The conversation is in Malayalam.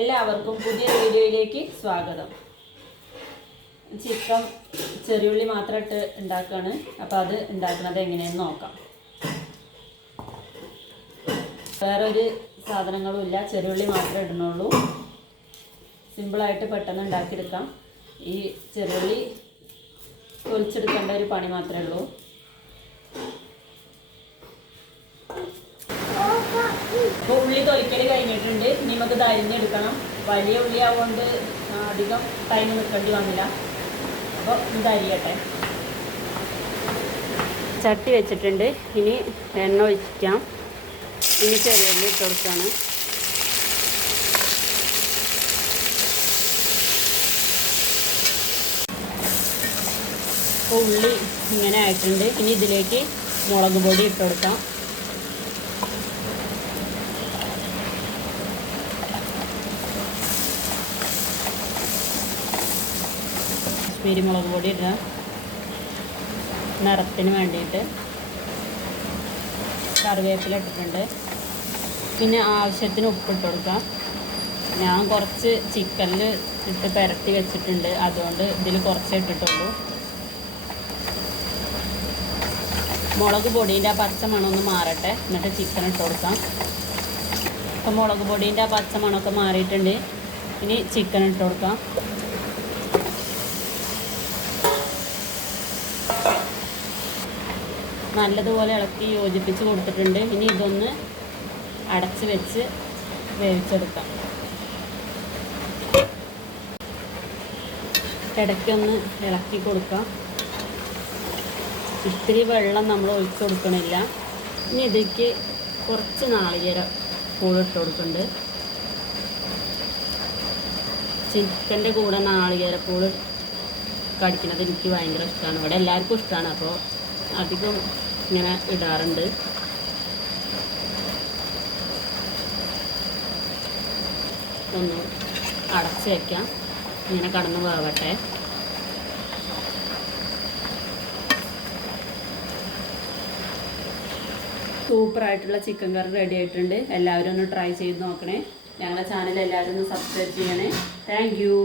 എല്ലാവർക്കും പുതിയ വീഡിയോയിലേക്ക് സ്വാഗതം. ചിക്കൻ ചെറിയുള്ളി മാത്രം ഇട്ട് ഉണ്ടാക്കുകയാണ്. അപ്പോൾ അത് ഉണ്ടാക്കുന്നത് എങ്ങനെയെന്ന് നോക്കാം. വേറൊരു സാധനങ്ങളും ഇല്ല, ചെറിയുള്ളി മാത്രമേ ഇടുന്നുള്ളൂ. സിമ്പിളായിട്ട് പെട്ടെന്ന് ഉണ്ടാക്കിയെടുക്കാം. ഈ ചെറിയുള്ളി പൊരിച്ചെടുക്കേണ്ട ഒരു പണി മാത്രമേ ഉള്ളൂ. ഇപ്പോൾ ഉള്ളി തൊലിക്കൽ കഴിഞ്ഞിട്ടുണ്ട്. ഇനി നമുക്ക് ഇത് അരിഞ്ഞെടുക്കണം. വലിയ ഉള്ളി ആവുകൊണ്ട് അധികം ടൈം നിൽക്കേണ്ടി വന്നില്ല. അപ്പോൾ ഇത് അരിയട്ടെ. ചട്ടി വെച്ചിട്ടുണ്ട്. ഇനി എണ്ണ ഒഴിക്കാം. ഇനി ചെറിയുള്ളി ഇട്ട് കൊടുക്കുകയാണ്. ഇപ്പോൾ ഉള്ളി ഇങ്ങനെ ആയിട്ടുണ്ട്. ഇനി ഇതിലേക്ക് മുളക് പൊടി ഇട്ട് കൊടുക്കാം. കാശ്മീരി മുളക് പൊടി ഇടുക, നിറത്തിന് വേണ്ടിയിട്ട്. കറിവേപ്പില ഇട്ടിട്ടുണ്ട്. പിന്നെ ആവശ്യത്തിന് ഉപ്പിട്ട് കൊടുക്കാം. ഞാൻ കുറച്ച് ചിക്കനിൽ ഇട്ട് പുരട്ടി വെച്ചിട്ടുണ്ട്, അതുകൊണ്ട് ഇതിൽ കുറച്ചേ ഇട്ടിട്ടുള്ളൂ. മുളക് പൊടീൻ്റെ ആ പച്ച മണമൊന്ന് മാറട്ടെ, എന്നിട്ട് ചിക്കൻ ഇട്ട് കൊടുക്കാം. അപ്പോൾ മുളക് പൊടീൻ്റെ ആ പച്ച മണമൊക്കെ മാറിയിട്ടുണ്ട്. ഇനി ചിക്കൻ ഇട്ട് കൊടുക്കാം. നല്ലതുപോലെ ഇളക്കി യോജിപ്പിച്ച് കൊടുത്തിട്ടുണ്ട്. ഇനി ഇതൊന്ന് അടച്ച് വെച്ച് വേവിച്ചെടുക്കാം. ഇടയ്ക്കൊന്ന് ഇളക്കി കൊടുക്കാം. ഇത്തിരി വെള്ളം നമ്മൾ ഒഴിച്ച് കൊടുക്കണില്ല. ഇനി ഇതിലേക്ക് കുറച്ച് നാളികേര പൂളിട്ട് കൊടുക്കുന്നുണ്ട്. ചിക്കൻ്റെ കൂടെ നാളികേരപ്പൂള് കടിക്കുന്നത് എനിക്ക് ഭയങ്കര ഇഷ്ടമാണ്. ഇവിടെ എല്ലാവർക്കും ഇഷ്ടമാണ്. അപ്പോൾ അധികം ഇങ്ങനെ ഇടാറുണ്ട്. ഒന്ന് അടച്ച് വയ്ക്കാം. ഇങ്ങനെ കടന്ന് വേവട്ടെ. സൂപ്പറായിട്ടുള്ള ചിക്കൻ കറി റെഡി ആയിട്ടുണ്ട്. എല്ലാവരും ഒന്ന് ട്രൈ ചെയ്ത് നോക്കണേ. ഞങ്ങളുടെ ചാനൽ എല്ലാവരും ഒന്ന് സബ്സ്ക്രൈബ് ചെയ്യണേ. Thank you.